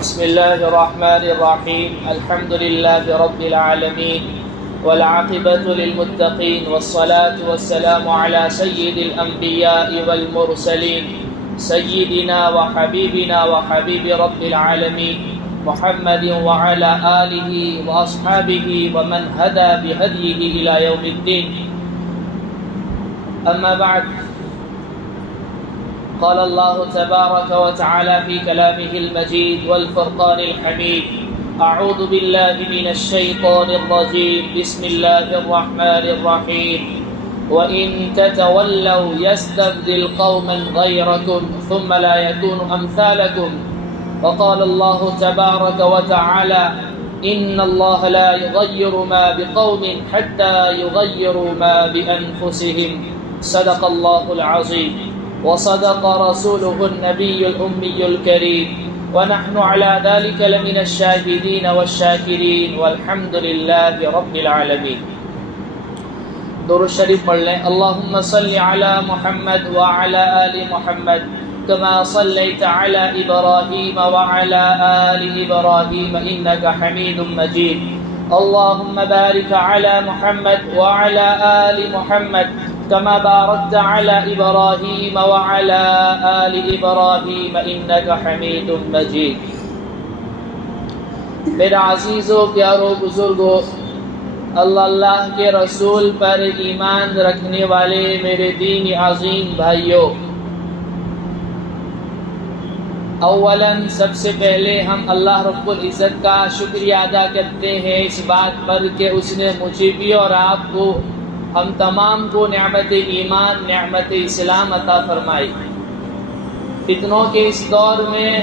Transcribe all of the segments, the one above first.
بسم الله الرحمن الرحيم. الحمد لله رب العالمين والعاقبة للمتقين والصلاة والسلام على سيد الأنبياء والمرسلين سيدنا وحبيبنا وحبيب رب العالمين محمد وعلى آله وأصحابه ومن هدى بهديه إلى يوم الدين. أما بعد، قال الله تبارك وتعالى في كلامه المجيد والفرقان الحميد: أعوذ بالله من الشيطان الرجيم. بسم الله الرحمن الرحيم. وإن تتولوا يستبدل قوما غيركم ثم لا يكونوا أمثالكم. وقال الله تبارك وتعالى: إن الله لا يغير ما بقوم حتى يغيروا ما بأنفسهم. صدق الله العظيم وصدق رسوله النبي الأمي الكريم، ونحن على ذلك لمن الشاهدين والشاكرين والحمد لله رب العالمين. درود شریف پڑھ لیں. اللهم صل على محمد وعلى آل محمد كما صليت على إبراهيم وعلى آل إبراهيم إنك حميد مجيد. اللهم بارك على محمد وعلى آل محمد كما باركت على إبراهيم وعلى آل إبراهيم إنك حميد مجيد. میرے عزیزو، پیارو، بزرگو، اللہ کے رسول پر ایمان رکھنے والے میرے دین عظیم بھائیو، اولاً سب سے پہلے ہم اللہ رب العزت کا شکریہ ادا کرتے ہیں اس بات پر کہ اس نے مجھے بھی اور آپ کو، ہم تمام کو نعمت ایمان، نعمت اسلام عطا فرمائی. فتنوں کے اس دور میں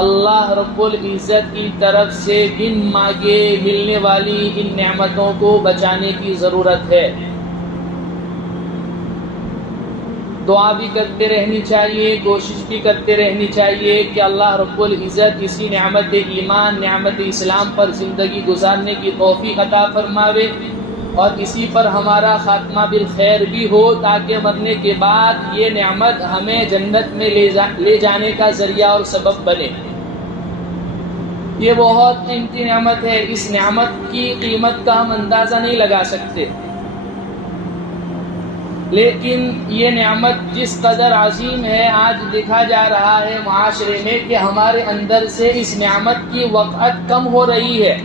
اللہ رب العزت کی طرف سے بن مانگے ملنے والی ان نعمتوں کو بچانے کی ضرورت ہے. دعا بھی کرتے رہنی چاہیے، کوشش بھی کرتے رہنی چاہیے کہ اللہ رب العزت اسی نعمت ایمان، نعمت اسلام پر زندگی گزارنے کی توفیق عطا فرماوے اور اسی پر ہمارا خاتمہ بالخیر بھی ہو، تاکہ مرنے کے بعد یہ نعمت ہمیں جنت میں لے جانے کا ذریعہ اور سبب بنے. یہ بہت قیمتی نعمت ہے. اس نعمت کی قیمت کا ہم اندازہ نہیں لگا سکتے، لیکن یہ نعمت جس قدر عظیم ہے، آج دیکھا جا رہا ہے معاشرے میں کہ ہمارے اندر سے اس نعمت کی وقعت کم ہو رہی ہے.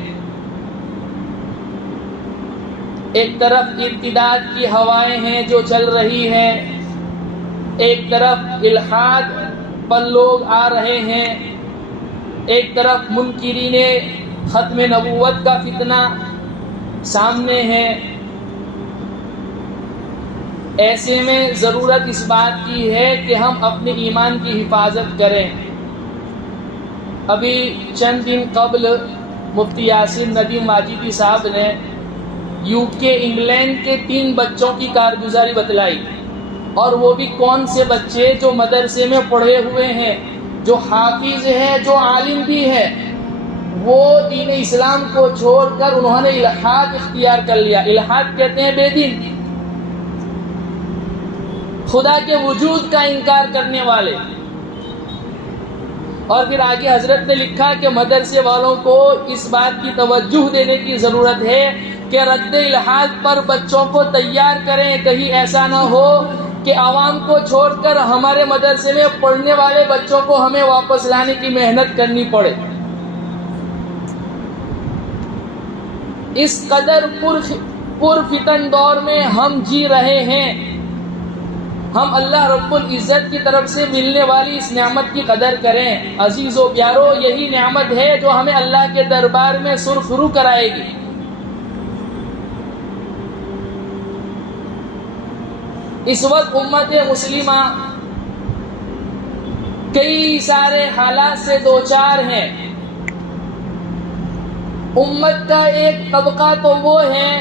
ایک طرف ارتداد کی ہوائیں ہیں جو چل رہی ہیں، ایک طرف الحاد پر لوگ آ رہے ہیں، ایک طرف منکرین ختم نبوت کا فتنہ سامنے ہے. ایسے میں ضرورت اس بات کی ہے کہ ہم اپنے ایمان کی حفاظت کریں. ابھی چند دن قبل مفتی یاسین ندیم واجدی صاحب نے UK انگلینڈ کے 3 بچوں کی کارگزاری بتلائی، اور وہ بھی کون سے بچے جو مدرسے میں پڑھے ہوئے ہیں، جو حافظ ہیں، جو عالم بھی ہیں. وہ دین اسلام کو چھوڑ کر انہوں نے الحاد اختیار کر لیا. الحاد کہتے ہیں بے دین، خدا کے وجود کا انکار کرنے والے. اور پھر آگے حضرت نے لکھا کہ مدرسے والوں کو اس بات کی توجہ دینے کی ضرورت ہے کہ رد الحاد پر بچوں کو تیار کریں. کہیں ایسا نہ ہو کہ عوام کو چھوڑ کر ہمارے مدرسے میں پڑھنے والے بچوں کو ہمیں واپس لانے کی محنت کرنی پڑے. اس قدر پرفتن دور میں ہم جی رہے ہیں. ہم اللہ رب العزت کی طرف سے ملنے والی اس نعمت کی قدر کریں. عزیز و پیارو، یہی نعمت ہے جو ہمیں اللہ کے دربار میں سرخرو کرائے گی. اس وقت امت مسلمہ کئی سارے حالات سے دوچار ہیں. امت کا ایک طبقہ تو وہ ہے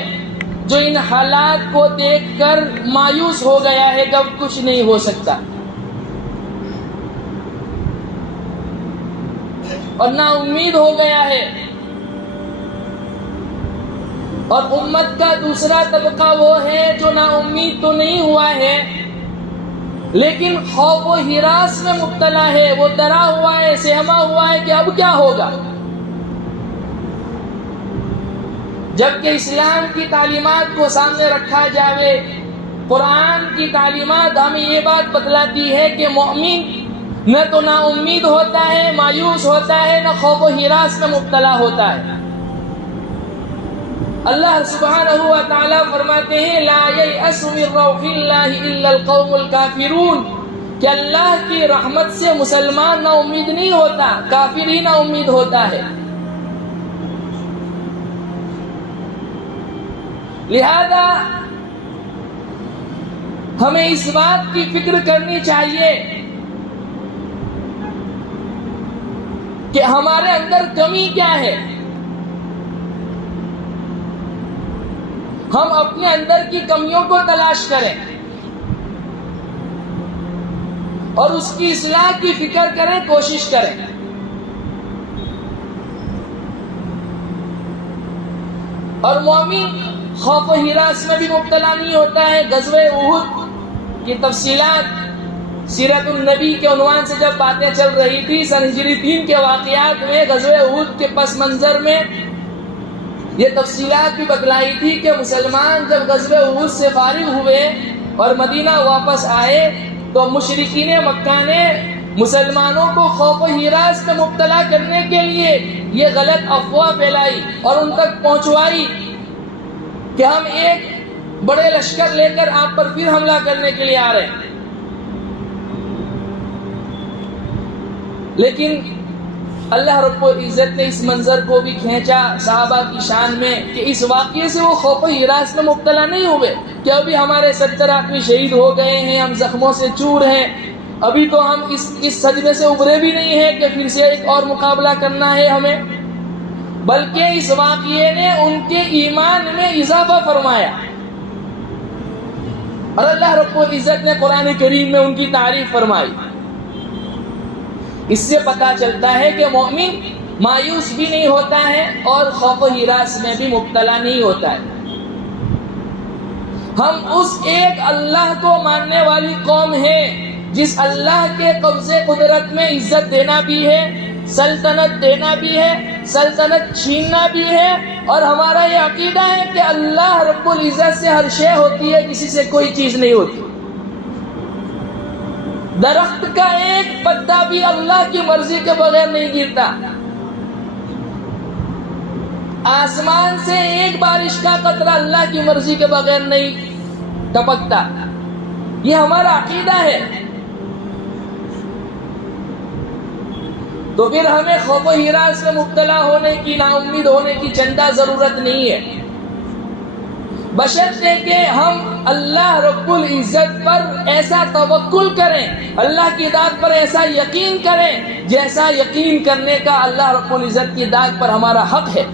جو ان حالات کو دیکھ کر مایوس ہو گیا ہے کہ اب کچھ نہیں ہو سکتا، اور نا امید ہو گیا ہے. اور امت کا دوسرا طبقہ وہ ہے جو نا امید تو نہیں ہوا ہے، لیکن خوف و ہراس میں مبتلا ہے، وہ ڈرا ہوا ہے، سہما ہوا ہے کہ اب کیا ہوگا۔ جبکہ اسلام کی تعلیمات کو سامنے رکھا جاوے، قرآن کی تعلیمات ہمیں یہ بات بتلاتی ہے کہ مومن نہ تو نا امید ہوتا ہے، مایوس ہوتا ہے، نہ خوف و ہراس میں مبتلا ہوتا ہے۔ اللہ سبحانہ و تعالی فرماتے ہیں لا ییأس من روح اللہ الا القوم الکافرون، کہ اللہ کی رحمت سے مسلمان نا امید نہیں ہوتا، کافر ہی نا امید ہوتا ہے۔ لہذا ہمیں اس بات کی فکر کرنی چاہیے کہ ہمارے اندر کمی کیا ہے، ہم اپنے اندر کی کمیوں کو تلاش کریں اور اس کی اصلاح کی فکر کریں، کوشش کریں۔ اور مومن خوف و ہراس میں بھی مبتلا نہیں ہوتا ہے۔ غزوہ احد کی تفصیلات سیرت النبی کے عنوان سے جب باتیں چل رہی تھی، سن ہجری 3 کے واقعات میں غزوہ احد کے پس منظر میں یہ تفصیلات بھی بتلائی تھی کہ مسلمان جب غزوہ احد سے فارغ ہوئے اور مدینہ واپس آئے تو مشرکین مکہ نے مسلمانوں کو خوف و ہراس میں مبتلا کرنے کے لیے یہ غلط افواہ پھیلائی اور ان تک پہنچوائی کہ ہم ایک بڑے لشکر لے کر آپ پر پھر حملہ کرنے کے لیے آ رہے ہیں۔ لیکن اللہ رب العزت نے اس منظر کو بھی کھینچا صحابہ کی شان میں کہ اس واقعے سے وہ خوف و ہراس میں مبتلا نہیں ہوئے کہ ابھی ہمارے 70 آدمی شہید ہو گئے ہیں، ہم زخموں سے چور ہیں، ابھی تو ہم اس صدمے سے ابھرے بھی نہیں ہیں کہ پھر سے ایک اور مقابلہ کرنا ہے ہمیں، بلکہ اس واقعے نے ان کے ایمان میں اضافہ فرمایا۔ اور اللہ رب العزت نے قرآن کریم میں ان کی تعریف فرمائی۔ اس سے پتہ چلتا ہے کہ مومن مایوس بھی نہیں ہوتا ہے اور خوف و ہراس میں بھی مبتلا نہیں ہوتا ہے۔ ہم اس ایک اللہ کو ماننے والی قوم ہیں جس اللہ کے قبضے قدرت میں عزت دینا بھی ہے، سلطنت دینا بھی ہے، سلطنت چھیننا بھی ہے، اور ہمارا یہ عقیدہ ہے کہ اللہ رب العزت سے ہر شے ہوتی ہے، کسی سے کوئی چیز نہیں ہوتی۔ درخت کا ایک پتا بھی اللہ کی مرضی کے بغیر نہیں گرتا، آسمان سے ایک بارش کا قطرہ اللہ کی مرضی کے بغیر نہیں ٹپکتا۔ یہ ہمارا عقیدہ ہے۔ تو پھر ہمیں خوف و ہراس میں مبتلا ہونے کی، نا امید ہونے کی چندہ ضرورت نہیں ہے، بشرطے کہ ہم اللہ رب العزت پر ایسا توکل کریں، اللہ کی ذات پر ایسا یقین کریں جیسا یقین کرنے کا اللہ رب العزت کی ذات پر ہمارا حق ہے۔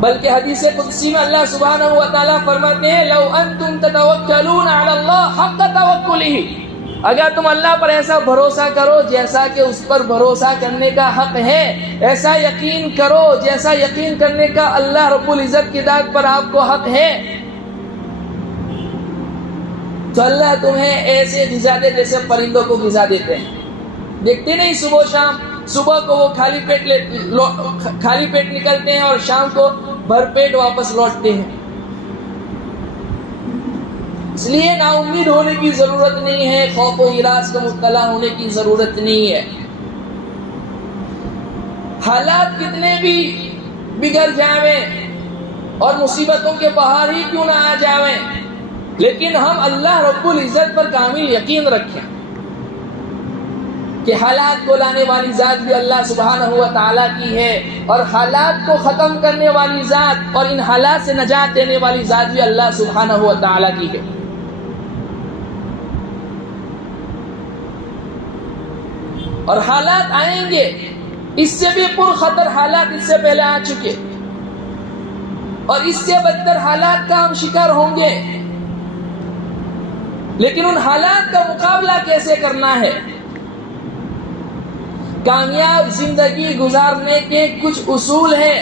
بلکہ حدیث قدسی میں اللہ سبحانہ و تعالیٰ فرماتے ہیں لو انتم تتوکلون علی اللہ حق توکلہ، اگر تم اللہ پر ایسا بھروسہ کرو جیسا کہ اس پر بھروسہ کرنے کا حق ہے، ایسا یقین کرو جیسا یقین کرنے کا اللہ رب العزت کی ذات پر آپ کو حق ہے، تو اللہ تمہیں ایسے غذا دے جیسے پرندوں کو غذا دیتے ہیں۔ دیکھتے نہیں صبح شام، صبح کو وہ خالی پیٹ نکلتے ہیں اور شام کو بھر پیٹ واپس لوٹتے ہیں۔ اس لیے نا امید ہونے کی ضرورت نہیں ہے، خوف و ہراس کا مبتلا ہونے کی ضرورت نہیں ہے۔ حالات کتنے بھی بگڑ جاویں اور مصیبتوں کے پہاڑ ہی کیوں نہ آ جاویں، لیکن ہم اللہ رب العزت پر کامل یقین رکھیں کہ حالات کو لانے والی ذات بھی اللہ سبحانہ و تعالیٰ کی ہے، اور حالات کو ختم کرنے والی ذات اور ان حالات سے نجات دینے والی ذات بھی اللہ سبحانہ و تعالیٰ کی ہے۔ اور حالات آئیں گے، اس سے بھی پرخطر حالات اس سے پہلے آ چکے، اور اس سے بدتر حالات کا ہم شکار ہوں گے، لیکن ان حالات کا مقابلہ کیسے کرنا ہے؟ کامیاب زندگی گزارنے کے کچھ اصول ہیں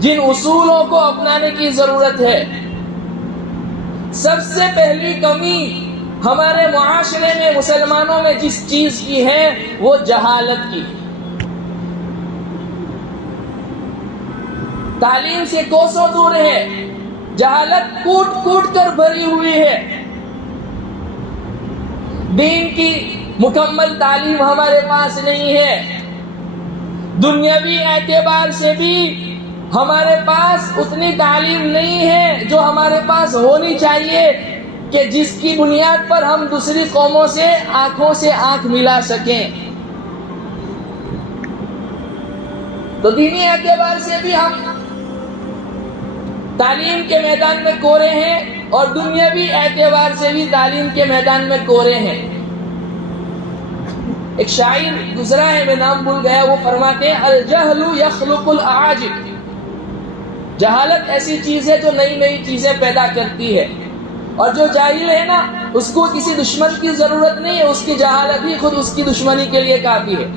جن اصولوں کو اپنانے کی ضرورت ہے۔ سب سے پہلی کمی ہمارے معاشرے میں مسلمانوں میں جس چیز کی ہے وہ جہالت کی. تعلیم سے کوسوں دور ہے، جہالت کوٹ کوٹ کر بھری ہوئی ہے. دین کی مکمل تعلیم ہمارے پاس نہیں ہے. دنیاوی اعتبار سے بھی ہمارے پاس اتنی تعلیم نہیں ہے جو ہمارے پاس ہونی چاہیے کہ جس کی بنیاد پر ہم دوسری قوموں سے آنکھوں سے آنکھ ملا سکیں. تو دینی اعتبار سے بھی ہم تعلیم کے میدان میں کورے ہیں اور دنیاوی اعتبار سے بھی تعلیم کے میدان میں کورے ہیں. ایک شاعر گزرا ہے، میں نام بھول گیا، وہ فرماتے ہیں الجہل یخلق الاعاجب. جہالت ایسی چیز ہے جو نئی نئی چیزیں پیدا کرتی ہے، اور جو جاہل ہے نا اس کو کسی دشمن کی ضرورت نہیں ہے، اس کی جہالت ہی خود اس کی دشمنی کے لیے کافی ہے.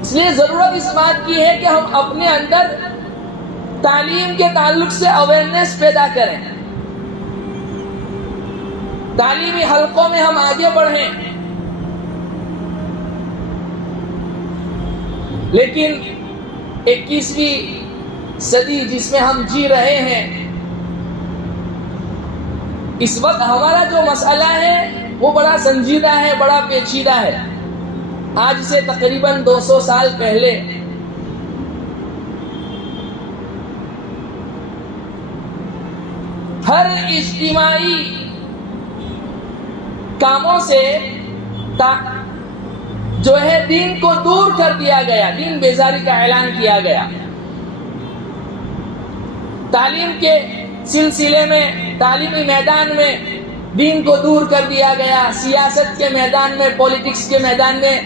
اس لیے ضرورت اس بات کی ہے کہ ہم اپنے اندر تعلیم کے تعلق سے اویئرنیس پیدا کریں، تعلیمی حلقوں میں ہم آگے بڑھیں. لیکن 21ویں صدی جس میں ہم جی رہے ہیں، اس وقت ہمارا جو مسئلہ ہے وہ بڑا سنجیدہ ہے، بڑا پیچیدہ ہے. آج سے تقریباً 200 سال پہلے ہر اجتماعی کاموں سے جو ہے دین کو دور کر دیا گیا، دین بیزاری کا اعلان کیا گیا. تعلیم کے سلسلے میں، تعلیمی میدان میں دین کو دور کر دیا گیا. سیاست کے میدان میں، پولیٹکس کے میدان میں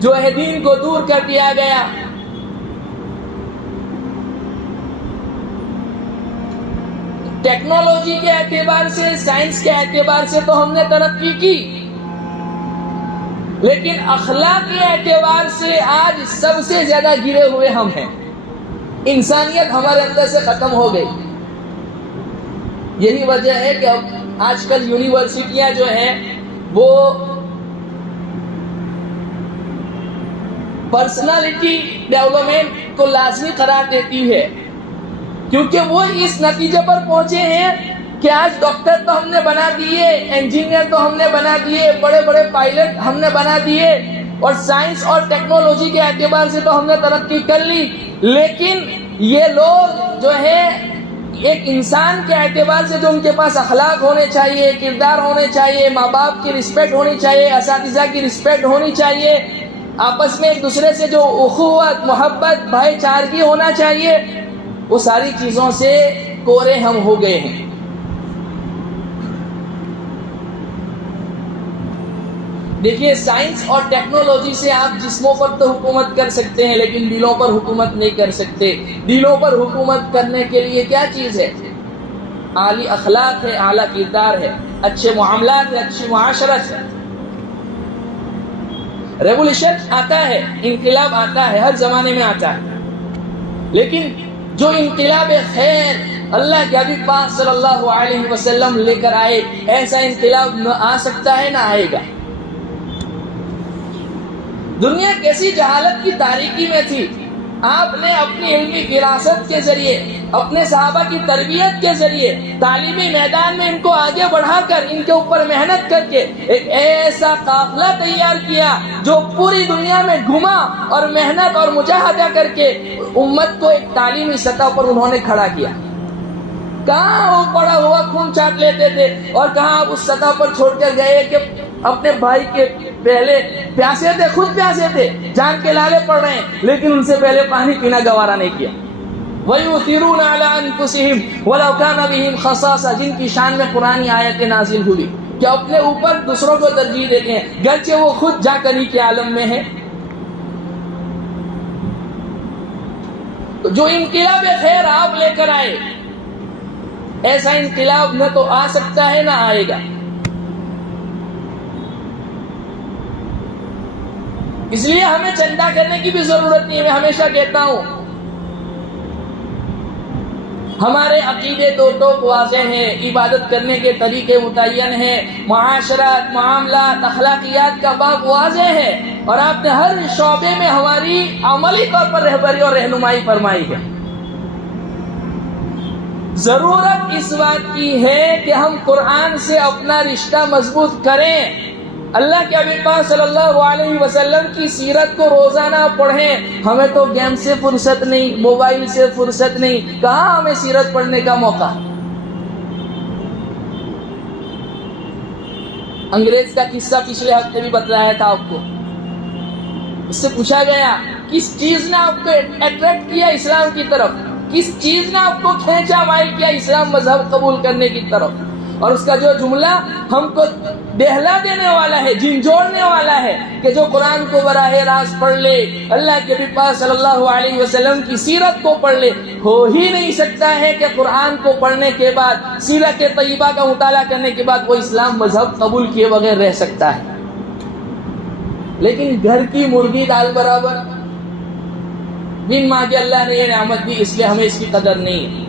جو ہے دین کو دور کر دیا گیا. ٹیکنالوجی کے اعتبار سے، سائنس کے اعتبار سے تو ہم نے ترقی کی، لیکن اخلاقی اعتبار سے آج سب سے زیادہ گرے ہوئے ہم ہیں. انسانیت ہمارے اندر سے ختم ہو گئی. یہی وجہ ہے کہ اب آج کل یونیورسٹیاں جو ہیں وہ پرسنالٹی ڈیولپمنٹ کو لازمی قرار دیتی ہے، کیونکہ وہ اس نتیجے پر پہنچے ہیں کہ آج ڈاکٹر تو ہم نے بنا دیے، انجینئر تو ہم نے بنا دیے، بڑے بڑے پائلٹ ہم نے بنا دیے، اور سائنس اور ٹیکنالوجی کے اعتبار سے تو ہم نے ترقی کر لی. لیکن یہ لوگ جو ہے ایک انسان کے اعتبار سے جو ان کے پاس اخلاق ہونے چاہیے، کردار ہونے چاہیے، ماں باپ کی رسپیکٹ ہونی چاہیے، اساتذہ کی رسپیکٹ ہونی چاہیے، آپس میں ایک دوسرے سے جو اخوت، محبت، بھائی چارگی ہونا چاہیے، وہ ساری چیزوں سے کورے ہم ہو گئے ہیں. دیکھیے، سائنس اور ٹیکنالوجی سے آپ جسموں پر تو حکومت کر سکتے ہیں لیکن دلوں پر حکومت نہیں کر سکتے. دلوں پر حکومت کرنے کے لیے کیا چیز ہے؟ اعلی اخلاق ہے، اعلی کردار ہے، اچھے معاملات ہے، اچھی معاشرت ہے. ریولیوشن آتا ہے، انقلاب آتا ہے، ہر زمانے میں آتا ہے، لیکن جو انقلاب خیر اللہ کے حبیب پاک صلی اللہ علیہ وسلم لے کر آئے، ایسا انقلاب نہ آ سکتا ہے نہ آئے گا. دنیا کیسی جہالت کی تاریکی میں تھی، آپ نے اپنی علمی فراست کے ذریعے، اپنے صحابہ کی تربیت کے ذریعے، تعلیمی میدان میں ان کو آگے بڑھا کر، ان کے اوپر محنت کر کے ایک ایسا قافلہ تیار کیا جو پوری دنیا میں گھما اور محنت اور مجاہدہ کر کے امت کو ایک تعلیمی سطح پر انہوں نے کھڑا کیا. کہاں وہ پڑا ہوا خون چاٹ لیتے تھے، اور کہاں آپ اس سطح پر چھوڑ کر گئے کہ اپنے بھائی کے پہلے پیاسے تھے، خود پیاسے تھے، جان کے لالے پڑ رہے ہیں، لیکن ان سے پہلے پانی پینا گوارا نہیں کیا. وَيُؤْثِرُونَ عَلَىٰ أَنفُسِهِمْ وَلَوْ كَانَ بِهِمْ خَصَاصَةٌ، جن کی شان میں قرآن آیتیں نازل ہوئی کہ اپنے اوپر دوسروں کو ترجیح دیتے ہیں گرچہ وہ خود جا کر ہی کے عالم میں ہے. تو جو انقلاب خیر آپ لے کر آئے، ایسا انقلاب نہ تو آ سکتا ہے نہ آئے گا. اس لیے ہمیں چندہ کرنے کی بھی ضرورت نہیں ہے. میں ہمیشہ کہتا ہوں ہمارے عقیدے دو ٹوک واضح ہیں، عبادت کرنے کے طریقے متعین ہیں، معاشرت، معاملات، اخلاقیات کا باب واضح ہے، اور آپ نے ہر شعبے میں ہماری عملی طور پر رہبری اور رہنمائی فرمائی ہے۔ ضرورت اس بات کی ہے کہ ہم قرآن سے اپنا رشتہ مضبوط کریں، اللہ کے حبیب پاک صلی اللہ علیہ وسلم کی سیرت کو روزانہ پڑھیں۔ ہمیں تو گیم سے فرصت نہیں، موبائل سے فرصت نہیں، کہاں ہمیں سیرت پڑھنے کا موقع؟ انگریز کا قصہ پچھلے ہفتے بھی بتلایا تھا آپ کو۔ اس سے پوچھا گیا کس چیز نے آپ کو اٹریکٹ کیا اسلام کی طرف، کس چیز نے آپ کو کھینچا مائل کیا اسلام مذہب قبول کرنے کی طرف؟ اور اس کا جو جملہ ہم کو دہلا دینے والا ہے، جھنجھوڑنے والا ہے، کہ جو قرآن کو براہ راست پڑھ لے، اللہ کے نبی پاک صلی اللہ علیہ وسلم کی سیرت کو پڑھ لے، ہو ہی نہیں سکتا ہے کہ قرآن کو پڑھنے کے بعد، سیرت طیبہ کا مطالعہ کرنے کے بعد وہ اسلام مذہب قبول کیے بغیر رہ سکتا ہے۔ لیکن گھر کی مرغی دال برابر، بن ماں کے اللہ نے یہ نعمت دی، اس لیے ہمیں اس کی قدر نہیں ہے۔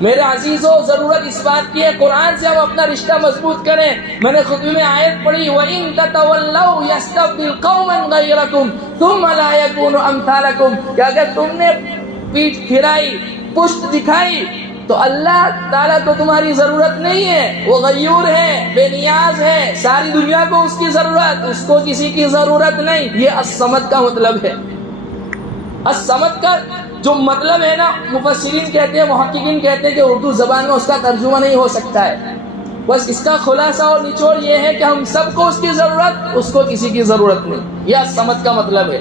میرے عزیزوں، ضرورت اس بات کی ہے قرآن سے ہم اپنا رشتہ مضبوط کریں۔ میں نے خطبے میں آیت پڑھی، وَإِن تَتَوَلَّوْا يَسْتَبْدِلْ قَوْمًا غَيْرَكُمْ ثُمَّ لَا يَكُونُوا أَمْثَالَكُمْ، کہ اگر تم نے پیٹھ پھرائی، پشت دکھائی، تو اللہ تعالیٰ کو تمہاری ضرورت نہیں ہے، وہ غیور ہے، بے نیاز ہے، ساری دنیا کو اس کی ضرورت، اس کو کسی کی ضرورت نہیں۔ یہ الصمد کا مطلب ہے۔ الصمد کا جو مطلب ہے نا، مفسرین کہتے ہیں، محققین کہتے ہیں کہ اردو زبان میں اس کا ترجمہ نہیں ہو سکتا ہے، بس اس کا خلاصہ اور نچوڑ یہ ہے کہ ہم سب کو اس کی ضرورت، اس کو کسی کی ضرورت نہیں۔ یہ الصمد کا مطلب ہے۔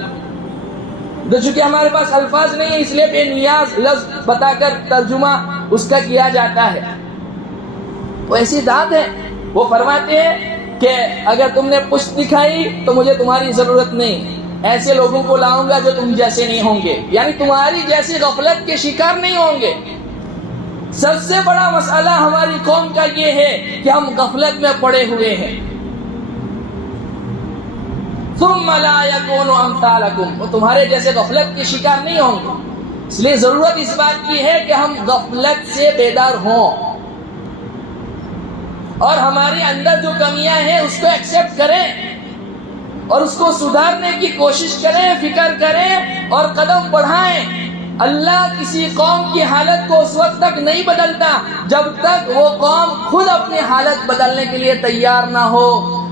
تو چونکہ ہمارے پاس الفاظ نہیں ہے، اس لیے بے نیاز لفظ بتا کر ترجمہ اس کا کیا جاتا ہے۔ وہ ایسی ذات ہے، وہ فرماتے ہیں کہ اگر تم نے پشت دکھائی تو مجھے تمہاری ضرورت نہیں، ایسے لوگوں کو لاؤں گا جو تم جیسے نہیں ہوں گے، یعنی تمہاری جیسی غفلت کے شکار نہیں ہوں گے۔ سب سے بڑا مسئلہ ہماری قوم کا یہ ہے کہ ہم غفلت میں پڑے ہوئے ہیں۔ ثم لا يكونوا امثالكم، وہ تمہارے جیسے غفلت کے شکار نہیں ہوں گے۔ اس لیے ضرورت اس بات کی ہے کہ ہم غفلت سے بیدار ہوں، اور ہمارے اندر جو کمیاں ہیں اس کو ایکسپٹ کریں، اور اس کو سدھارنے کی کوشش کریں، فکر کریں اور قدم بڑھائیں۔ اللہ کسی قوم کی حالت کو اس وقت تک نہیں بدلتا جب تک وہ قوم خود اپنی حالت بدلنے کے لیے تیار نہ ہو۔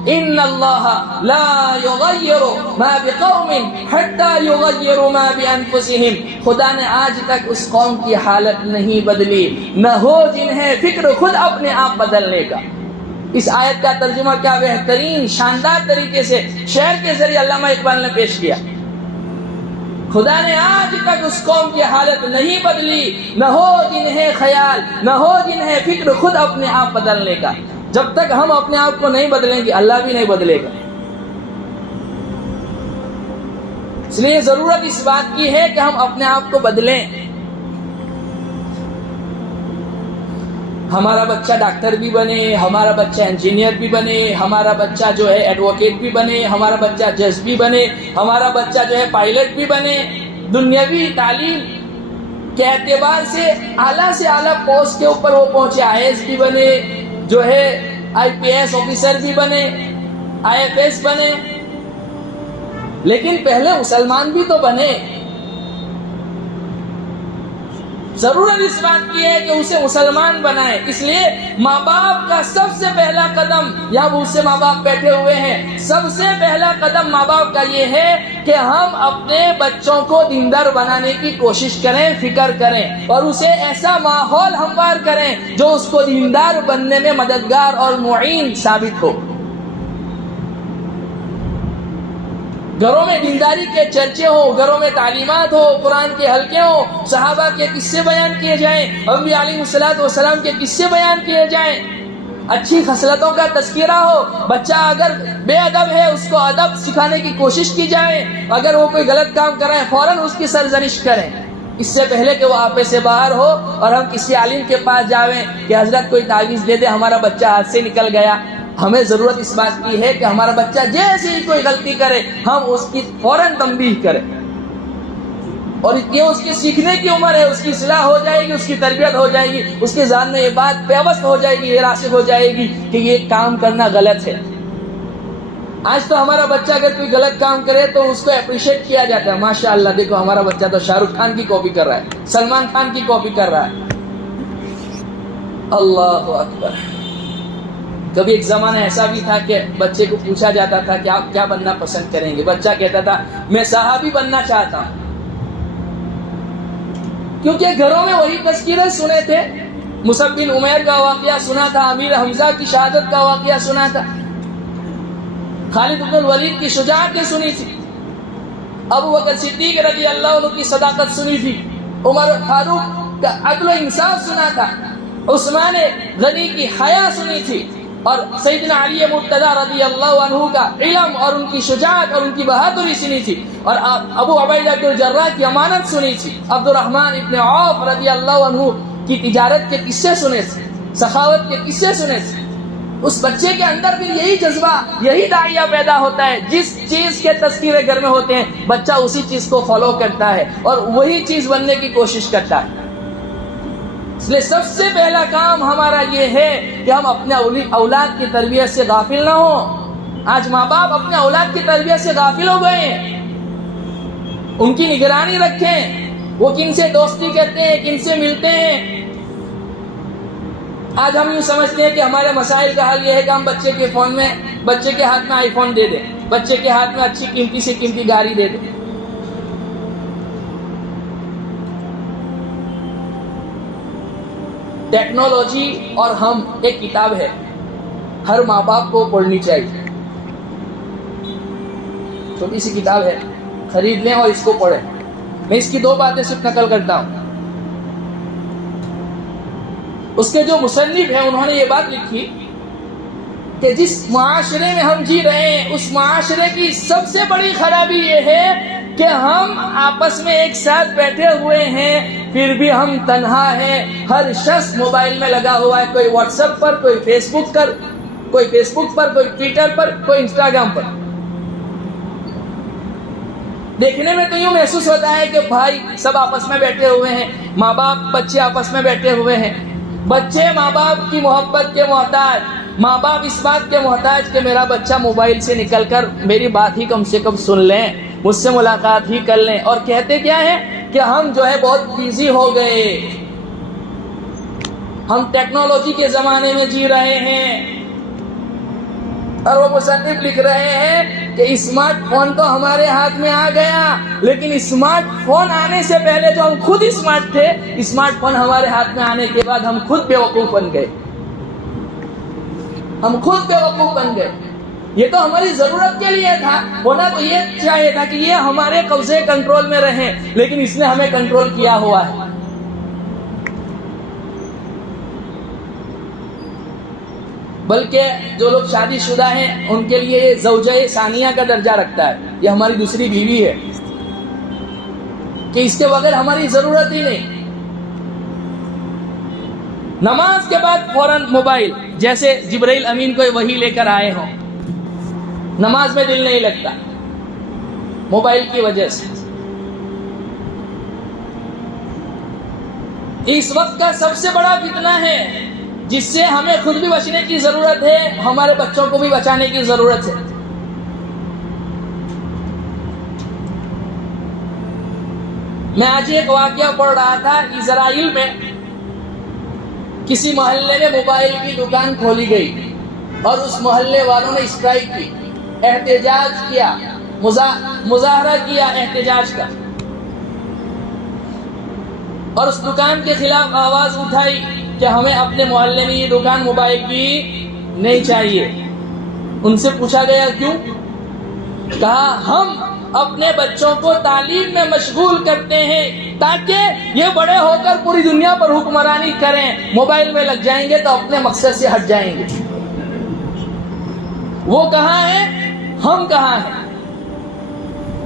ان اللہ لا یغیر ما بقوم حتی یغیروا ما بانفسہم، خدا نے آج تک اس قوم کی حالت نہیں بدلی، نہ ہو جنہیں فکر خود اپنے آپ بدلنے کا۔ اس آیت کا ترجمہ کیا بہترین شاندار طریقے سے شعر کے ذریعے علامہ اقبال نے پیش کیا۔ خدا نے آج تک اس قوم کی حالت نہیں بدلی، نہ ہو جنہیں خیال، نہ ہو جنہیں فکر خود اپنے آپ بدلنے کا۔ جب تک ہم اپنے آپ کو نہیں بدلیں گے اللہ بھی نہیں بدلے گا۔ اس لیے ضرورت اس بات کی ہے کہ ہم اپنے آپ کو بدلیں۔ ہمارا بچہ ڈاکٹر بھی بنے، ہمارا بچہ انجینئر بھی بنے، ہمارا بچہ جو ہے ایڈوکیٹ بھی بنے، ہمارا بچہ جج بھی بنے، ہمارا بچہ جو ہے پائلٹ بھی بنے، دنیاوی تعلیم کے اعتبار سے اعلیٰ سے اعلیٰ پوسٹ کے اوپر وہ پہنچے، IAS بھی بنے، جو ہے IPS آفیسر بھی بنے، IFS بنے، لیکن پہلے مسلمان بھی تو بنے۔ ضرورت اس بات کی ہے کہ اسے مسلمان بنائے۔ اس لیے ماں باپ کا سب سے پہلا قدم، یا بہت سے ماں باپ بیٹھے ہوئے ہیں، سب سے پہلا قدم ماں باپ کا یہ ہے کہ ہم اپنے بچوں کو دیندار بنانے کی کوشش کریں، فکر کریں، اور اسے ایسا ماحول ہموار کریں جو اس کو دیندار بننے میں مددگار اور معین ثابت ہو۔ گھروں میں دینداری کے چرچے ہو، گھروں میں تعلیمات ہو، قرآن کے حلقے ہو، صحابہ کے قصے بیان کیے جائیں، انبیاء علیہ السلام کے قصے بیان کیے جائیں، اچھی خصلتوں کا تذکرہ ہو۔ بچہ اگر بے ادب ہے اس کو ادب سکھانے کی کوشش کی جائے، اگر وہ کوئی غلط کام کر رہا ہے فوراً اس کی سرزنش کریں، اس سے پہلے کہ وہ آپے سے باہر ہو اور ہم کسی عالم کے پاس جاویں کہ حضرت کوئی تعویذ دے دے ہمارا بچہ ہاتھ سے نکل گیا۔ ہمیں ضرورت اس بات کی ہے کہ ہمارا بچہ جیسے ہی کوئی غلطی کرے ہم اس کی فوراً تنبیہ کریں، اور یہ اس کی سیکھنے کی عمر ہے، اس کی اصلاح ہو جائے گی، اس کی تربیت ہو جائے گی، اس کے ذہن میں یہ بات پیوست ہو جائے گی، یہ راسخ ہو جائے گی کہ یہ کام کرنا غلط ہے۔ آج تو ہمارا بچہ اگر کوئی غلط کام کرے تو اس کو اپریشیٹ کیا جاتا ہے، ماشاءاللہ دیکھو ہمارا بچہ تو شاہ رخ خان کی کاپی کر رہا ہے، سلمان خان کی کاپی کر رہا ہے۔ اللہ اکبر۔ کبھی ایک زمانہ ایسا بھی تھا کہ بچے کو پوچھا جاتا تھا کہ آپ کیا بننا پسند کریں گے، بچہ کہتا تھا میں صحابی بننا چاہتا ہوں، کیونکہ گھروں میں وہی تذکرے سنے تھے، مصعب بن عمیر کا واقعہ سنا تھا، امیر حمزہ کی شہادت کا واقعہ سنا تھا، خالد بن الولید کی شجاعتیں سنی تھی، ابو بکر صدیق رضی اللہ عنہ کی صداقت سنی تھی، عمر فاروق کا عدل و انصاف سنا تھا، عثمان غنی کی حیا سنی تھی، اور سیدنا علی مرتضی رضی اللہ عنہ کا علم اور ان کی شجاعت اور ان کی بہادری سنی تھی، اور ابو عبیدہ بن الجراح کی امانت سنی تھی، عبد الرحمن ابن عوف رضی اللہ عنہ کی تجارت کے قصے سنے تھے، سخاوت کے قصے سنے تھے۔ اس بچے کے اندر بھی یہی جذبہ، یہی داعیہ پیدا ہوتا ہے، جس چیز کے تذکرے گھر میں ہوتے ہیں بچہ اسی چیز کو فالو کرتا ہے اور وہی چیز بننے کی کوشش کرتا ہے۔ اس لیے سب سے پہلا کام ہمارا یہ ہے کہ ہم اپنے اولاد کی تربیت سے غافل نہ ہوں۔ آج ماں باپ اپنے اولاد کی تربیت سے غافل ہو گئے ہیں، ان کی نگرانی رکھیں، وہ کن سے دوستی کرتے ہیں، کن سے ملتے ہیں۔ آج ہم یوں سمجھتے ہیں کہ ہمارے مسائل کا حل یہ ہے کہ ہم بچے کے ہاتھ میں آئی فون دے دیں، بچے کے ہاتھ میں اچھی قیمتی سے قیمتی گاڑی دے دیں۔ ٹیکنالوجی اور ہم ایک کتاب ہے، ہر ماں باپ کو پڑھنی چاہیے، چھوٹی سی کتاب ہے، خرید لیں اور اس کو پڑھیں۔ میں اس کی 2 باتیں صرف نقل کرتا ہوں۔ اس کے جو مصنف ہیں انہوں نے یہ بات لکھی کہ جس معاشرے میں ہم جی رہے ہیں اس معاشرے کی سب سے بڑی خرابی یہ ہے کہ ہم آپس میں ایک ساتھ بیٹھے ہوئے ہیں پھر بھی ہم تنہا ہیں، ہر شخص موبائل میں لگا ہوا ہے، کوئی واٹس ایپ پر، کوئی فیس بک پر، کوئی ٹویٹر پر، کوئی انسٹاگرام پر۔ دیکھنے میں تو یوں محسوس ہوتا ہے کہ بھائی سب آپس میں بیٹھے ہوئے ہیں، ماں باپ بچے آپس میں بیٹھے ہوئے ہیں، بچے ماں باپ کی محبت کے محتاج، ماں باپ اس بات کے محتاج کہ میرا بچہ موبائل سے نکل کر میری بات ہی کم سے کم سن لیں، مجھ سے ملاقات ہی کر لیں۔ اور کہتے کیا ہے کہ ہم جو ہے بہت بیزی ہو گئے، ہم ٹیکنالوجی کے زمانے میں جی رہے ہیں۔ اور وہ مصنف لکھ رہے ہیں کہ اسمارٹ فون تو ہمارے ہاتھ میں آ گیا، لیکن اسمارٹ فون آنے سے پہلے جو ہم خود اسمارٹ تھے، اسمارٹ فون ہمارے ہاتھ میں آنے کے بعد ہم خود بیوقوف بن گئے، ہم خود بیوقوف بن گئے۔ یہ تو ہماری ضرورت کے لیے تھا، ہونا تو یہ چاہیے تھا کہ یہ ہمارے قبضے کنٹرول میں رہیں، لیکن اس نے ہمیں کنٹرول کیا ہوا ہے۔ بلکہ جو لوگ شادی شدہ ہیں ان کے لیے یہ زوجہ ثانیہ کا درجہ رکھتا ہے، یہ ہماری دوسری بیوی ہے کہ اس کے بغیر ہماری ضرورت ہی نہیں۔ نماز کے بعد فوراً موبائل، جیسے جبرائیل امین کوئی وحی لے کر آئے ہوں، نماز میں دل نہیں لگتا موبائل کی وجہ سے۔ اس وقت کا سب سے بڑا فتنہ ہے جس سے ہمیں خود بھی بچنے کی ضرورت ہے، ہمارے بچوں کو بھی بچانے کی ضرورت ہے۔ میں آج ایک واقعہ پڑھ رہا تھا، اسرائیل میں کسی محلے میں موبائل کی دکان کھولی گئی اور اس محلے والوں نے اسٹرائک کی، احتجاج کیا، مظاہرہ کیا احتجاج کا، اور اس دکان کے خلاف آواز اٹھائی کہ ہمیں اپنے محلے میں یہ دکان موبائل کی نہیں چاہیے۔ ان سے پوچھا گیا کیوں؟ کہا ہم اپنے بچوں کو تعلیم میں مشغول کرتے ہیں تاکہ یہ بڑے ہو کر پوری دنیا پر حکمرانی کریں، موبائل میں لگ جائیں گے تو اپنے مقصد سے ہٹ جائیں گے۔ وہ کہاں ہیں، ہم کہاں ہیں؟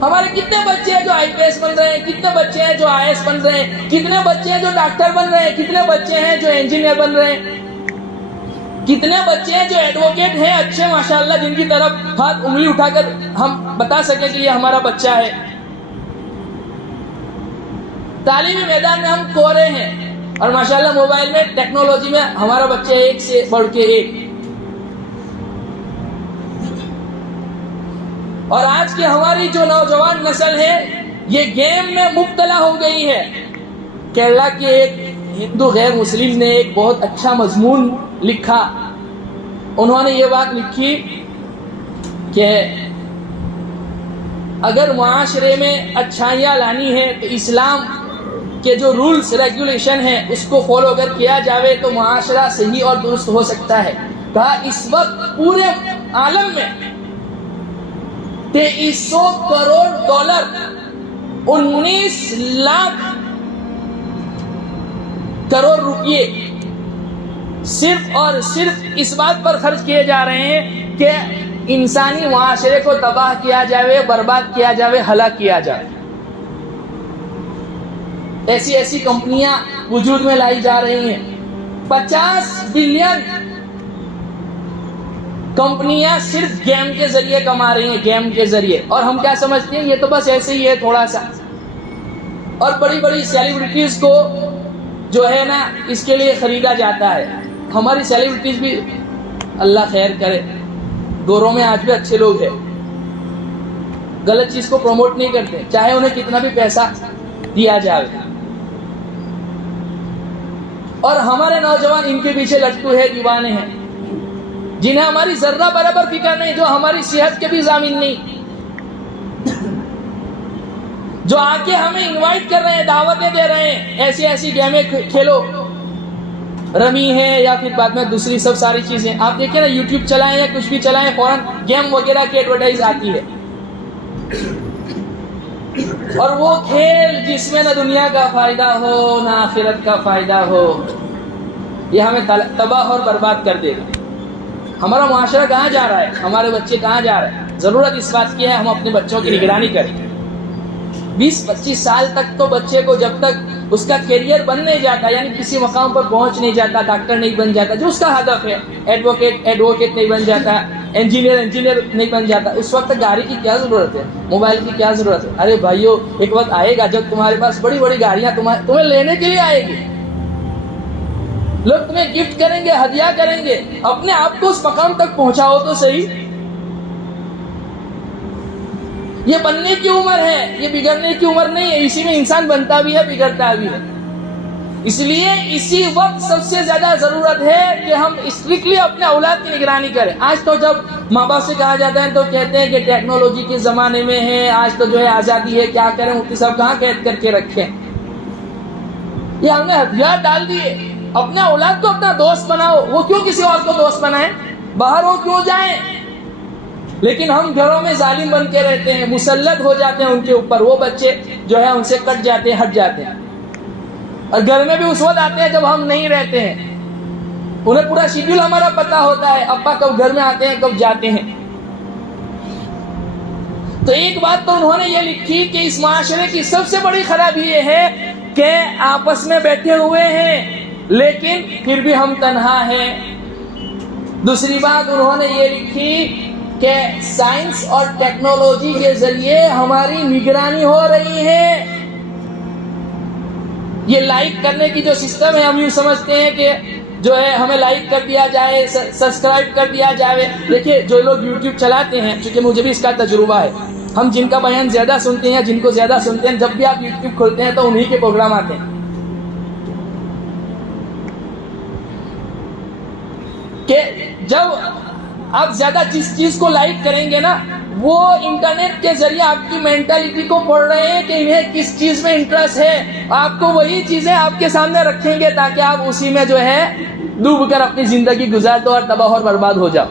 ہمارے کتنے بچے ہیں جو IPS بن رہے ہیں، کتنے بچے ہیں جو IAS بن رہے ہیں، کتنے بچے ہیں جو ڈاکٹر بن رہے ہیں، کتنے بچے ہیں جو انجینئر بن رہے ہیں، کتنے بچے ہیں جو ایڈوکیٹ ہیں اچھے ماشاءاللہ، جن کی طرف ہاتھ انگلی اٹھا کر ہم بتا سکیں کہ یہ ہمارا بچہ ہے۔ تعلیمی میدان میں ہم کورے ہیں، اور ماشاءاللہ موبائل میں ٹیکنالوجی میں ہمارا بچہ ایک سے بڑھ کے ایک. اور آج کی ہماری جو نوجوان نسل ہے یہ گیم میں مبتلا ہو گئی ہے. کیرلا کے ایک ہندو غیر مسلم نے ایک بہت اچھا مضمون لکھا. انہوں نے یہ بات لکھی کہ اگر معاشرے میں اچھائیاں لانی ہے تو اسلام کے جو رولز ریگولیشن ہیں اس کو فالو اگر کیا جاوے تو معاشرہ صحیح اور درست ہو سکتا ہے. کہا اس وقت پورے عالم میں 2300 کروڑ ڈالر 19 لاکھ کروڑ روپئے صرف اور صرف اس بات پر خرچ کیے جا رہے ہیں کہ انسانی معاشرے کو تباہ کیا جائے، برباد کیا جائے، ہلاک کیا جائے. ایسی ایسی کمپنیاں وجود میں لائی جا رہی ہیں. 50 بلین کمپنیاں صرف گیم کے ذریعے کما رہی ہیں، گیم کے ذریعے. اور ہم کیا سمجھتے ہیں یہ تو بس ایسے ہی ہے تھوڑا سا. اور بڑی بڑی سیلیبریٹیز کو جو ہے نا اس کے لیے خریدا جاتا ہے. ہماری سیلیبریٹیز بھی اللہ خیر کرے، گوروں میں آج بھی اچھے لوگ ہیں، غلط چیز کو پروموٹ نہیں کرتے چاہے انہیں کتنا بھی پیسہ دیا جائے. اور ہمارے نوجوان ان کے پیچھے لٹکو ہے، دیوانے ہیں، جنہیں ہماری ذرہ برابر فکر نہیں، جو ہماری صحت کے بھی ضامن نہیں، جو آ کے ہمیں انوائٹ کر رہے ہیں، دعوتیں دے رہے ہیں ایسی ایسی گیمیں کھیلو، رمی ہے یا پھر بعد میں دوسری سب ساری چیزیں. آپ دیکھیں نا یوٹیوب چلائیں یا کچھ بھی چلائیں فوراً گیم وغیرہ کی ایڈورٹائز آتی ہے. اور وہ کھیل جس میں نہ دنیا کا فائدہ ہو نہ آخرت کا فائدہ ہو، یہ ہمیں تباہ اور برباد کر دے گا. ہمارا معاشرہ کہاں جا رہا ہے، ہمارے بچے کہاں جا رہے ہیں؟ ضرورت اس بات کی ہے ہم اپنے بچوں کی نگرانی کریں. 20-25 سال تک تو بچے کو جب تک اس کا کیریئر بن نہیں جاتا، یعنی کسی مقام پر پہنچ نہیں جاتا، ڈاکٹر نہیں بن جاتا جو اس کا ہدف ہے، ایڈوکیٹ نہیں بن جاتا، انجینئر نہیں بن جاتا، اس وقت گاڑی کی کیا ضرورت ہے، موبائل کی کیا ضرورت ہے؟ ارے بھائیو، ایک وقت آئے گا جب تمہارے پاس بڑی بڑی گاڑیاں تمہیں لینے کے لیے آئے گی، لوگ تمہیں گفٹ کریں گے، ہدیہ کریں گے. اپنے آپ کو اس مقام تک پہنچاؤ تو صحیح. یہ بننے کی عمر ہے، یہ بگڑنے کی عمر نہیں ہے. اسی میں انسان بنتا بھی ہے، بگڑتا بھی ہے. اس لیے اسی وقت سب سے زیادہ ضرورت ہے کہ ہم اسٹرکٹلی اپنے اولاد کی نگرانی کریں. آج تو جب ماں باپ سے کہا جاتا ہے تو کہتے ہیں کہ ٹیکنالوجی کے زمانے میں ہے، آج تو جو ہے آزادی ہے، کیا کریں، مفتی صاحب کہاں قید کر کے رکھیں. یہ ہم نے ہتھیار ڈال دیے. اپنے اولاد کو اپنا دوست بناؤ. وہ کیوں کسی اور کو دوست بنائیں؟ باہر وہ کیوں جائیں؟ لیکن ہم گھروں میں ظالم بن کے رہتے ہیں، مسلط ہو جاتے ہیں ان کے اوپر. وہ بچے جو ہے ان سے کٹ جاتے ہیں، ہٹ جاتے ہیں. اور گھر میں بھی اس وقت آتے ہیں جب ہم نہیں رہتے ہیں. انہیں پورا شیڈیول ہمارا پتا ہوتا ہے، ابا کب گھر میں آتے ہیں، کب جاتے ہیں. تو ایک بات تو انہوں نے یہ لکھی کہ اس معاشرے کی سب سے بڑی خرابی یہ ہے کہ آپس میں بیٹھے ہوئے ہیں لیکن پھر بھی ہم تنہا ہیں. دوسری بات انہوں نے یہ لکھی کہ سائنس اور ٹیکنالوجی کے ذریعے ہماری نگرانی ہو رہی ہے. یہ لائک کرنے کی جو سسٹم ہے، ہم یوں سمجھتے ہیں کہ جو ہے ہمیں لائک کر دیا جائے، سبسکرائب کر دیا جائے. دیکھیے جو لوگ یوٹیوب چلاتے ہیں، چونکہ مجھے بھی اس کا تجربہ ہے، ہم جن کا بیان زیادہ سنتے ہیں، جن کو زیادہ سنتے ہیں، جب بھی آپ یوٹیوب کھولتے ہیں تو انہی کے پروگرام آتے ہیں. کہ جب آپ زیادہ جس چیز کو لائک کریں گے نا، وہ انٹرنیٹ کے ذریعے آپ کی مینٹالٹی کو پڑھ رہے ہیں کہ انہیں کس چیز میں انٹرسٹ ہے. آپ کو وہی چیزیں آپ کے سامنے رکھیں گے تاکہ آپ اسی میں جو ہے ڈوب کر اپنی زندگی گزار دو اور تباہ اور برباد ہو جاؤ.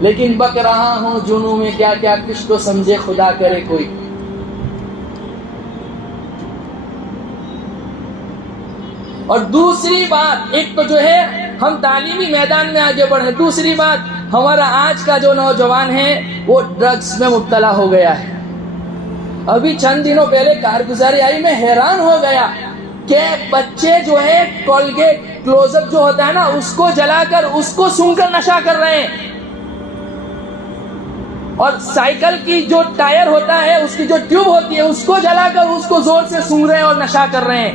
لیکن بک رہا ہوں جنوں میں کیا کیا، کچھ تو سمجھے خدا کرے کوئی. اور دوسری بات، ایک تو جو ہے ہم تعلیمی میدان میں آگے بڑھیں، دوسری بات ہمارا آج کا جو نوجوان ہے وہ ڈرگز میں مبتلا ہو گیا ہے. ابھی چند دنوں پہلے کارگزاری آئی، میں حیران ہو گیا کہ بچے جو ہے کولگیٹ کلوز اپ جو ہوتا ہے نا، اس کو جلا کر اس کو سونگھ کر نشہ کر رہے ہیں. اور سائیکل کی جو ٹائر ہوتا ہے اس کی جو ٹیوب ہوتی ہے اس کو جلا کر اس کو زور سے سونگ رہے ہیں اور نشہ کر رہے ہیں.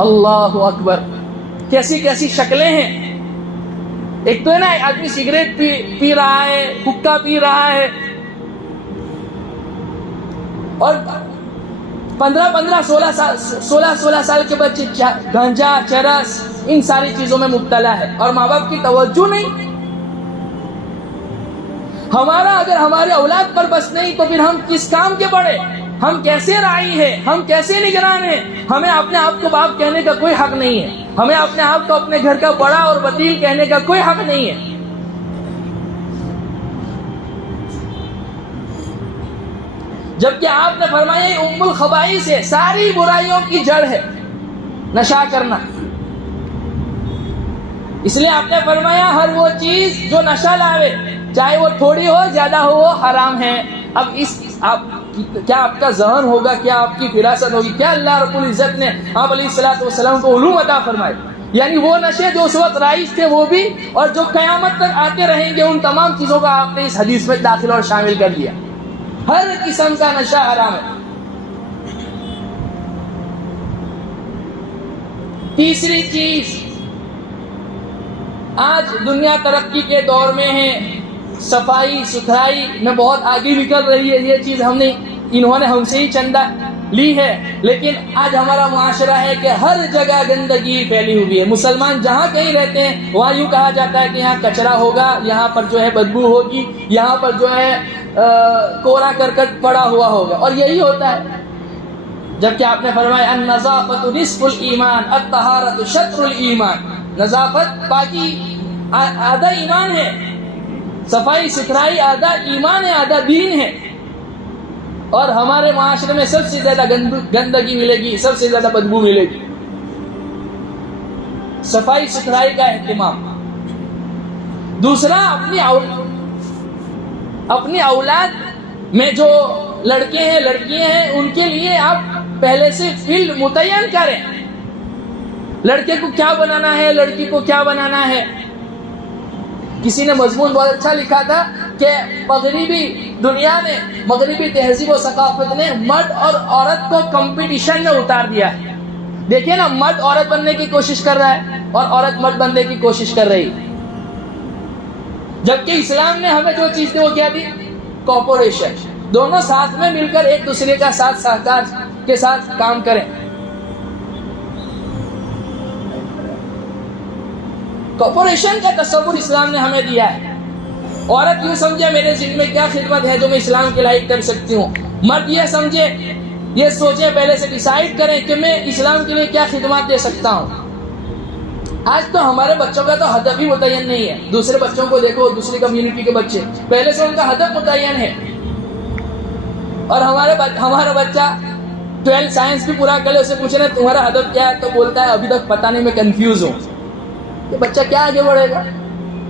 اللہ اکبر، کیسی کیسی شکلیں ہیں. ایک تو ہے نا آدمی سگریٹ پی رہا ہے، حقہ پی رہا ہے، اور 16 سال کے بچے گانجا، چرس، ان ساری چیزوں میں مبتلا ہے اور ماں باپ کی توجہ نہیں. اگر ہمارے اولاد پر بس نہیں تو پھر ہم کس کام کے بڑے؟ ہم کیسے راعی ہیں؟ ہم کیسے نگران ہیں؟ ہمیں اپنے آپ کو باپ کہنے کا کوئی حق نہیں ہے. ہمیں اپنے آپ کو اپنے گھر کا بڑا اور وکیل کہنے کا کوئی حق نہیں ہے. جبکہ آپ نے فرمایا یہ ام الخبائث ہے، ساری برائیوں کی جڑ ہے نشہ کرنا. اس لیے آپ نے فرمایا ہر وہ چیز جو نشہ لاوے، چاہے وہ تھوڑی ہو زیادہ ہو، وہ حرام ہے. اب کیا آپ کا ذہن ہوگا، کیا آپ کی فراست ہوگی، کیا اللہ رب العزت نے آپ علیہ الصلوۃ والسلام کو علوم عطا فرمائے؟ یعنی وہ نشے جو اس وقت رائج تھے وہ بھی، اور جو قیامت تک آتے رہیں گے، ان تمام چیزوں کا آپ نے اس حدیث میں داخل اور شامل کر دیا. ہر قسم کا نشہ حرام ہے. تیسری چیز، آج دنیا ترقی کے دور میں ہے، صفائی ستھرائی میں بہت آگے نکل رہی ہے. یہ چیز انہوں نے ہم سے ہی چندہ لی ہے، لیکن آج ہمارا معاشرہ ہے کہ ہر جگہ گندگی پھیلی ہوئی ہے. مسلمان جہاں کہیں رہتے ہیں وہاں یوں کہا جاتا ہے کہ یہاں کچرا ہوگا، یہاں پر جو ہے بدبو ہوگی، یہاں پر جو ہے کوڑا کرکٹ پڑا ہوا ہوگا، اور یہی ہوتا ہے. جبکہ آپ نے فرمایا النظافت نصف الایمان الطہارۃ شطر الایمان. نظافت پاکی آدھا ایمان ہے، صفائی ستھرائی آدھا ایمان ہے، آدھا دین ہے. اور ہمارے معاشرے میں سب سے زیادہ گندگی ملے گی، سب سے زیادہ بدبو ملے گی. صفائی ستھرائی کا اہتمام. دوسرا، اپنی اولاد میں جو لڑکے ہیں لڑکیاں ہیں ان کے لیے آپ پہلے سے فیلڈ متعین کریں. لڑکے کو کیا بنانا ہے، لڑکی کو کیا بنانا ہے. کسی نے مضمون بہت اچھا لکھا تھا کہ مغربی دنیا نے، مغربی تہذیب و ثقافت نے مرد اور عورت کو کمپٹیشن میں اتار دیا ہے. دیکھیں نا، مرد عورت بننے کی کوشش کر رہا ہے اور عورت مرد بننے کی کوشش کر رہی. جبکہ اسلام نے ہمیں جو چیز دی وہ کیا دی؟ کوپریشن. دونوں ساتھ میں مل کر ایک دوسرے کا ساتھ سہکار کے ساتھ کام کریں. کوپریشن کا تصور اسلام نے ہمیں دیا ہے. عورت یوں سمجھے میرے ذمہ میں کیا خدمت ہے جو میں اسلام کے لائق کر سکتی ہوں. مرد یہ سمجھے، یہ سوچے، پہلے سے ڈیسائیڈ کریں کہ میں اسلام کے لیے کیا خدمات دے سکتا ہوں. آج تو ہمارے بچوں کا تو ہدف ہی متعین نہیں ہے. دوسرے بچوں کو دیکھو، دوسری کمیونٹی کے بچے، پہلے سے ان کا ہدف متعین ہے. اور ہمارا بچہ 12 سائنس بھی پورا کر لے، اسے پوچھ رہے تمہارا ہدف کیا ہے تو بولتا ہے ابھی تک پتہ نہیں، میں کنفیوز ہوں. یہ بچہ کیا آگے بڑھے گا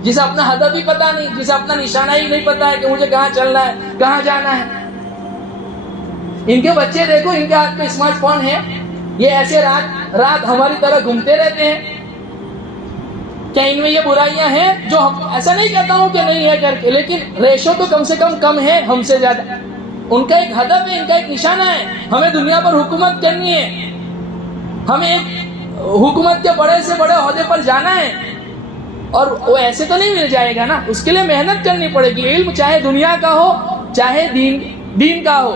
جسے اپنا ہدف ہی پتہ نہیں، جسے اپنا نشانہ ہی نہیں پتہ ہے کہ مجھے کہاں چلنا ہے، کہاں جانا ہے. ان کے بچے دیکھو، ان کے ہاتھ میں اسمارٹ فون ہے، یہ ایسے رات ہماری طرح گھومتے رہتے ہیں. کیا ان میں یہ برائیاں ہیں؟ جو ایسا نہیں کہتا ہوں کہ نہیں ہے کر کے، لیکن ریشو تو کم سے کم ہے ہم سے زیادہ. ان کا ایک ہدف ہے، ان کا ایک نشانہ ہے. ہمیں دنیا پر حکومت کرنی ہے، ہمیں ایک حکومت کے بڑے سے بڑے عہدے پر جانا ہے، اور وہ ایسے تو نہیں مل جائے گا نا. اس کے لیے محنت کرنی پڑے گی. علم چاہے دنیا کا ہو چاہے دین کا ہو،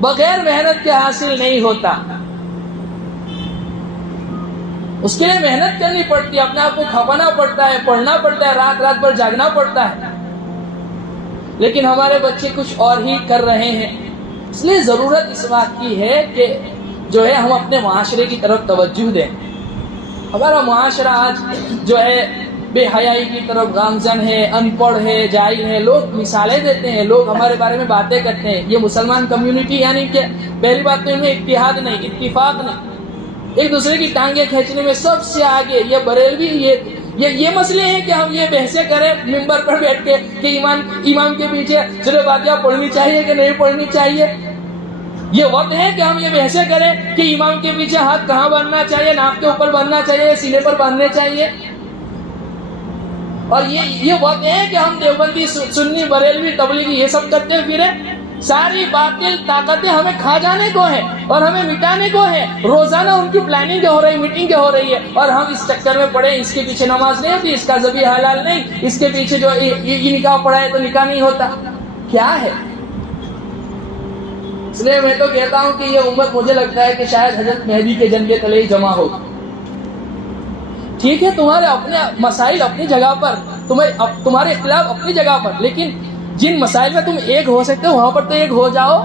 بغیر محنت کے حاصل نہیں ہوتا. اس کے لیے محنت کرنی پڑتی ہے، اپنے آپ کو کھپانا پڑتا ہے، پڑھنا پڑتا ہے، رات بھر جاگنا پڑتا ہے. لیکن ہمارے بچے کچھ اور ہی کر رہے ہیں. اس لیے ضرورت اس بات کی ہے کہ جو ہے ہم اپنے معاشرے کی طرف توجہ دیں. ہمارا معاشرہ آج جو ہے بے حیائی کی طرف گامزن ہے، ان پڑھ ہے، جاہل ہے. لوگ مثالیں دیتے ہیں، لوگ ہمارے بارے میں باتیں کرتے ہیں. یہ مسلمان کمیونٹی، یعنی کہ پہلی بات تو ان میں اتحاد نہیں، اتفاق نہیں، ایک دوسرے کی ٹانگیں کھینچنے میں سب سے آگے. یہ بریلوی یہ مسئلے ہیں کہ ہم یہ بحثیں کریں ممبر پر بیٹھ کے کہ امام کے پیچھے سورہ فاتحہ پڑھنی چاہیے کہ نہیں پڑھنی چاہیے. یہ وقت ہے کہ ہم یہ بحثیں کریں کہ امام کے پیچھے ہاتھ کہاں باندھنا چاہیے، ناک کے اوپر باندھنا چاہیے، سینے پر باندھنے چاہیے. اور یہ وقت ہے کہ ہم دیوبندی، سنی، بریلوی، تبلیغی یہ سب کرتے پھرے. ساری باطل طاقتیں ہمیں کھا جانے کو ہے اور ہمیں مٹانے کو ہے. روزانہ ان کی پلاننگ ہو رہی، میٹنگ ہو رہی ہے، اور ہم اس چکر میں پڑے اس کے پیچھے نماز نہیں ہوتی، اس کا ذبیح حلال نہیں، اس کے پیچھے جو یہ نکاح پڑا ہے تو نکاح نہیں ہوتا. کیا ہے؟ اس لیے میں تو کہتا ہوں کہ یہ امت مجھے لگتا ہے کہ شاید حضرت مہدی کے جنگ کے تلے ہی جمع ہوگی. ٹھیک ہے، تمہارے اپنے مسائل اپنی جگہ پر، تمہارے اختلاف اپنی جگہ پر، لیکن جن مسائل میں تم ایک ہو سکتے ہو وہاں پر تو ایک ہو جاؤ.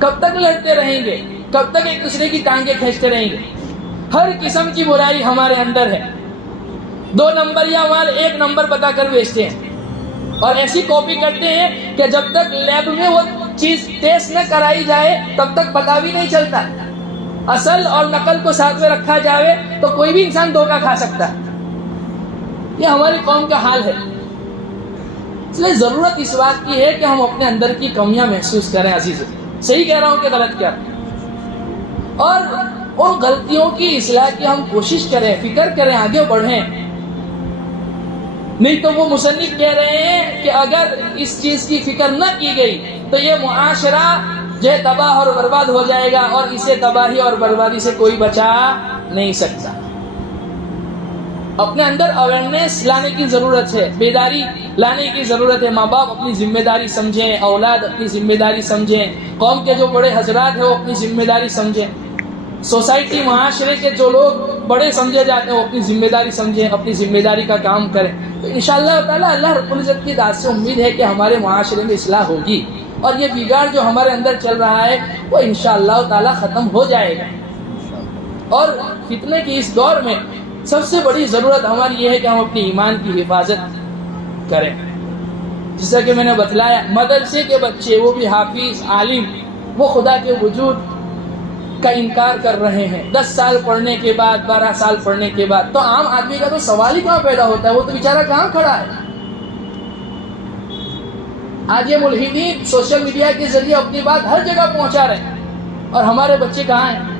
کب تک لڑتے رہیں گے؟ کب تک ایک دوسرے کی ٹانگیں کھینچتے رہیں گے؟ ہر قسم کی برائی ہمارے اندر ہے. 2 نمبر یا مال 1 نمبر بتا کر بیچتے ہیں اور ایسی کاپی کرتے ہیں کہ جب تک لیب میں وہ چیز ٹیسٹ نہ کرائی جائے تب تک پتہ بھی نہیں چلتا. اصل اور نقل کو ساتھ میں رکھا جائے تو کوئی بھی انسان دھوکہ کھا سکتا ہے. یہ ہماری قوم کا حال ہے. اس لیے ضرورت اس بات کی ہے کہ ہم اپنے اندر کی کمیاں محسوس کریں. عزیز، صحیح کہہ رہا ہوں کہ غلط کیا؟ اور ان غلطیوں کی اصلاح کی ہم کوشش کریں، فکر کریں، آگے بڑھیں. نہیں تو وہ مصنف کہہ رہے ہیں کہ اگر اس چیز کی فکر نہ کی گئی تو یہ معاشرہ جو تباہ اور برباد ہو جائے گا، اور اسے تباہی اور بربادی سے کوئی بچا نہیں سکتا. اپنے اندر اویئرنیس لانے کی ضرورت ہے، بیداری لانے کی ضرورت ہے. ماں باپ اپنی ذمہ داری سمجھیں، اولاد اپنی ذمہ داری سمجھیں، قوم کے جو بڑے حضرات ہیں وہ اپنی ذمہ داری سمجھیں، سوسائٹی، معاشرے کے جو لوگ بڑے سمجھے جاتے ہیں وہ اپنی ذمہ داری سمجھیں، اپنی ذمہ داری کا کام کریں. تو انشاءاللہ تعالیٰ اللہ رب العزت کی ذات سے امید ہے کہ ہمارے معاشرے میں اصلاح ہوگی اور یہ بگاڑ جو ہمارے اندر چل رہا ہے وہ انشاءاللہ تعالیٰ ختم ہو جائے گا. اور فتنے کی اس دور میں سب سے بڑی ضرورت ہماری یہ ہے کہ ہم اپنی ایمان کی حفاظت کریں. جیسا کہ میں نے بتلایا، مدرسے کے بچے، وہ بھی حافظ، عالم، وہ خدا کے وجود کا انکار کر رہے ہیں 10 سال پڑھنے کے بعد، 12 سال پڑھنے کے بعد. تو عام آدمی کا تو سوال ہی کہاں پیدا ہوتا ہے؟ وہ تو بیچارہ کہاں کھڑا ہے؟ آج یہ ملحدین سوشل میڈیا کے ذریعے اپنی بات ہر جگہ پہنچا رہے ہیں، اور ہمارے بچے کہاں ہیں؟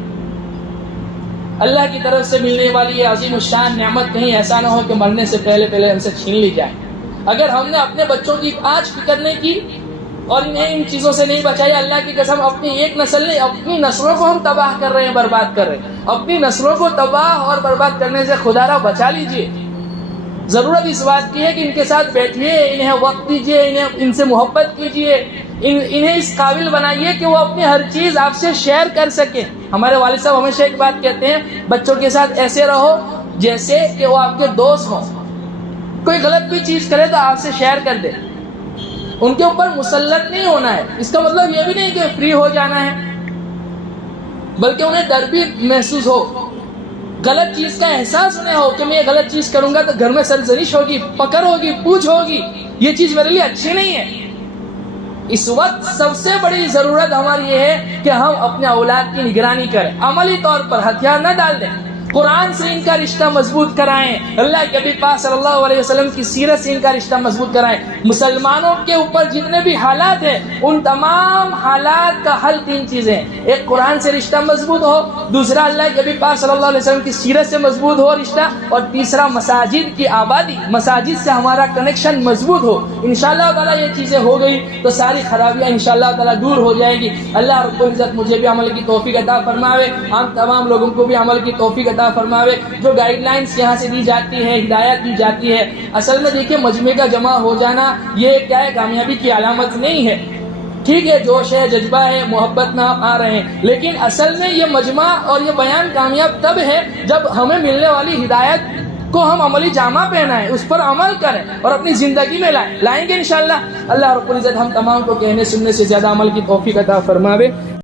اللہ کی طرف سے ملنے والی یہ عظیم الشان نعمت کہیں ایسا نہ ہو کہ مرنے سے پہلے ہم سے چھین لی جائے. اگر ہم نے اپنے بچوں کی آج فکر نہیں کی اور انہیں ان چیزوں سے نہیں بچائی، اللہ کی قسم اپنی ایک نسل نہیں، اپنی نسلوں کو ہم تباہ کر رہے ہیں، برباد کر رہے ہیں. اپنی نسلوں کو تباہ اور برباد کرنے سے خدا را بچا لیجئے. ضرورت اس بات کی ہے کہ ان کے ساتھ بیٹھیے، انہیں وقت دیجیے، ان سے محبت کیجیے، انہیں اس قابل بنائیے کہ وہ اپنی ہر چیز آپ سے شیئر کر سکیں. ہمارے والد صاحب ہمیشہ ایک بات کہتے ہیں، بچوں کے ساتھ ایسے رہو جیسے کہ وہ آپ کے دوست ہوں. کوئی غلط بھی چیز کرے تو آپ سے شیئر کر دے. ان کے اوپر مسلط نہیں ہونا ہے. اس کا مطلب یہ بھی نہیں کہ فری ہو جانا ہے، بلکہ انہیں ڈر بھی محسوس ہو، غلط چیز کا احساس انہیں ہو کہ میں یہ غلط چیز کروں گا تو گھر میں سرزنش ہوگی، پکڑ ہوگی، پوچھ ہوگی، یہ چیز میرے لیے اچھی نہیں ہے. اس وقت سب سے بڑی ضرورت ہماری یہ ہے کہ ہم اپنے اولاد کی نگرانی کریں، عملی طور پر ہتھیار نہ ڈال دیں، قرآن سے ان کا رشتہ مضبوط کرائیں، اللہ کے نبی پاک صلی اللہ علیہ وسلم کی سیرت سے ان کا رشتہ مضبوط کرائیں. مسلمانوں کے اوپر جتنے بھی حالات ہیں ان تمام حالات کا حل 3 چیزیں ہیں. ایک قرآن سے رشتہ مضبوط ہو، دوسرا اللہ کے نبی پاک صلی اللہ علیہ وسلم کی سیرت سے مضبوط ہو رشتہ، اور تیسرا مساجد کی آبادی، مساجد سے ہمارا کنیکشن مضبوط ہو. انشاءاللہ تعالیٰ یہ چیزیں ہو گئی تو ساری خرابیاں انشاءاللہ تعالیٰ دور ہو جائے گی. اللہ رب العزت مجھے بھی عمل کی توفیق عطا فرماوے، ہم تمام لوگوں کو بھی عمل کی توفیق عطا فرماوے. جو گائیڈ لائنز یہاں سے دی جاتی ہے، ہدایت دی جاتی ہے، اصل میں دیکھیے مجمع کا جمع ہو جانا یہ کیا ہے؟ کامیابی کی علامت نہیں ہے. ٹھیک ہے، جوش ہے، جذبہ ہے، محبت میں آپ آ رہے ہیں، لیکن اصل میں یہ مجمع اور یہ بیان کامیاب تب ہے جب ہمیں ملنے والی ہدایت کو ہم عملی جامہ پہنائیں، اس پر عمل کریں اور اپنی زندگی میں لائیں گے انشاءاللہ. اللہ رب العزت ہم تمام کو کہنے سننے سے زیادہ عمل کی توفیق عطا فرماوے.